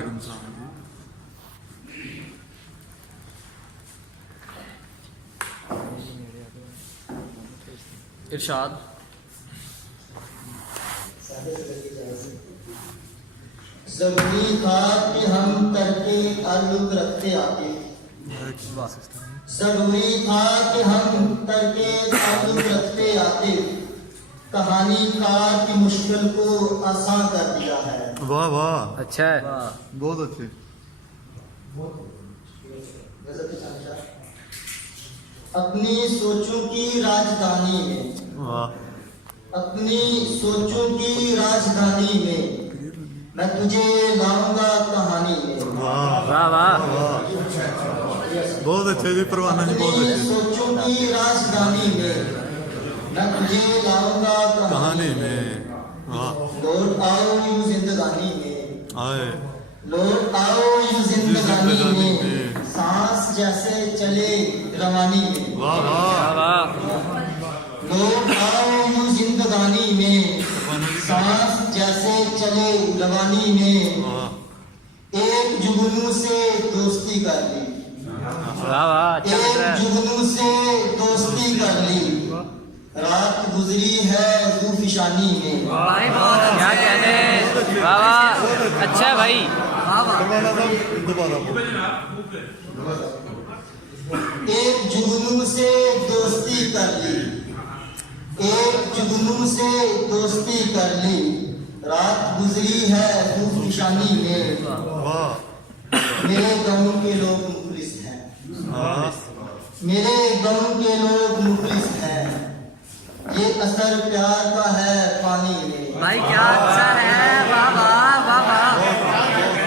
वालेकुम सलाम जी। इरशाद। जरूरी था कि हम करके ताल्लुक रखते आते, जरूरी था कि हम करके ताल्लुक रखते आते, कहानीकार की मुश्किल को आसान कर दिया है। वाह वाह, अच्छा है। बहुत अच्छे। अपनी सोचों की राजधानी में, वाह अपनी सोचों की राजधानी में मैं तुझे लाऊंगा कहानी में। वाह वाह वाह। बहुत अच्छे जी, परवाना जी बहुत अपनी अच्छे। सोचों की राजधानी में मैं तुझे लाऊंगा कहानी में। वाह, लौट आओ यूं जिंदगानी में, आए लौट आओ यूं जिंदगानी में, सांस जैसे चले रवानी में। वाह वाह, वाह लौट आओ यूं जिंदगानी में, सांस जैसे चले रवानी में, वाह एक जुगनू से दोस्ती कर ली, वाह वाह। अच्छा लग रहा एक है। जुगनू से दोस्ती कर ली, रात गुजरी है ज़ूफ़िशानी में। क्या कहने। वाह वाह, अच्छा है भाई। परवाना साहब दोबारा बोलो। एक जुगनू से दोस्ती कर ली, एक जुगनू से दोस्ती कर ली, रात गुजरी है ज़ूफ़िशानी में। वाह मेरे गाँव के लोग मुखलिस हैं, वाह, मेरे गाँव के लोग मुखलिस हैं, ये असर प्यार का है पानी में। भाई क्या अच्छा है। वाह वाह वाह वाह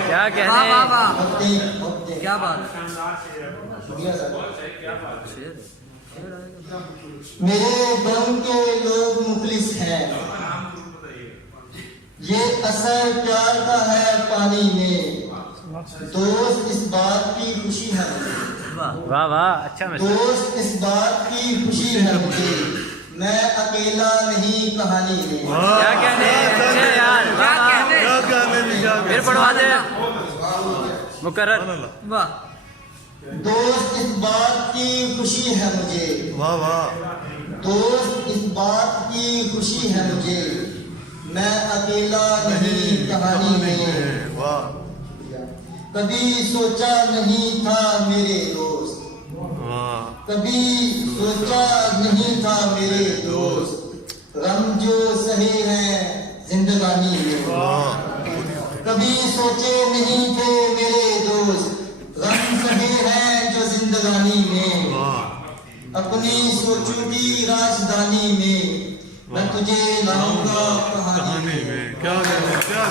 क्या वाह कहने। वाह वाह। हफ्ते हफ्ते क्या बात। शुक्रिया सर। मेरे गाँव के लोग मुखलिस हैं, ये असर प्यार का है पानी में, दोस्त इस बात की खुशी है मुझे, वाह वाह, अच्छा मैसेज। दोस्त इस बात की खुशी है मुझे, मैं अकेला नहीं कहानी में। क्या कहने। अच्छा यार, वाह वाह। क्या कहने जी, क्या फिर पढ़वा दे मुकर्रर। कहने। वाह दोस्त इस बात की खुशी है मुझे, वाह वाह, दोस्त इस बात की खुशी है मुझे, मैं अकेला नहीं कहानी में। वाह कभी सोचा नहीं था मेरे दोस्त, वाह, कभी सोचा नहीं था मेरे दोस्त, गम जो सहे हैं जिंदगानी में। वाह कभी सोचे नहीं थे मेरे दोस्त, गम सहे हैं जो जिंदगानी में। वाह, अपनी सोचों की राजधानी में मैं तुझे लाऊंगा कहानी कहानी में। में। क्या कहने, क्या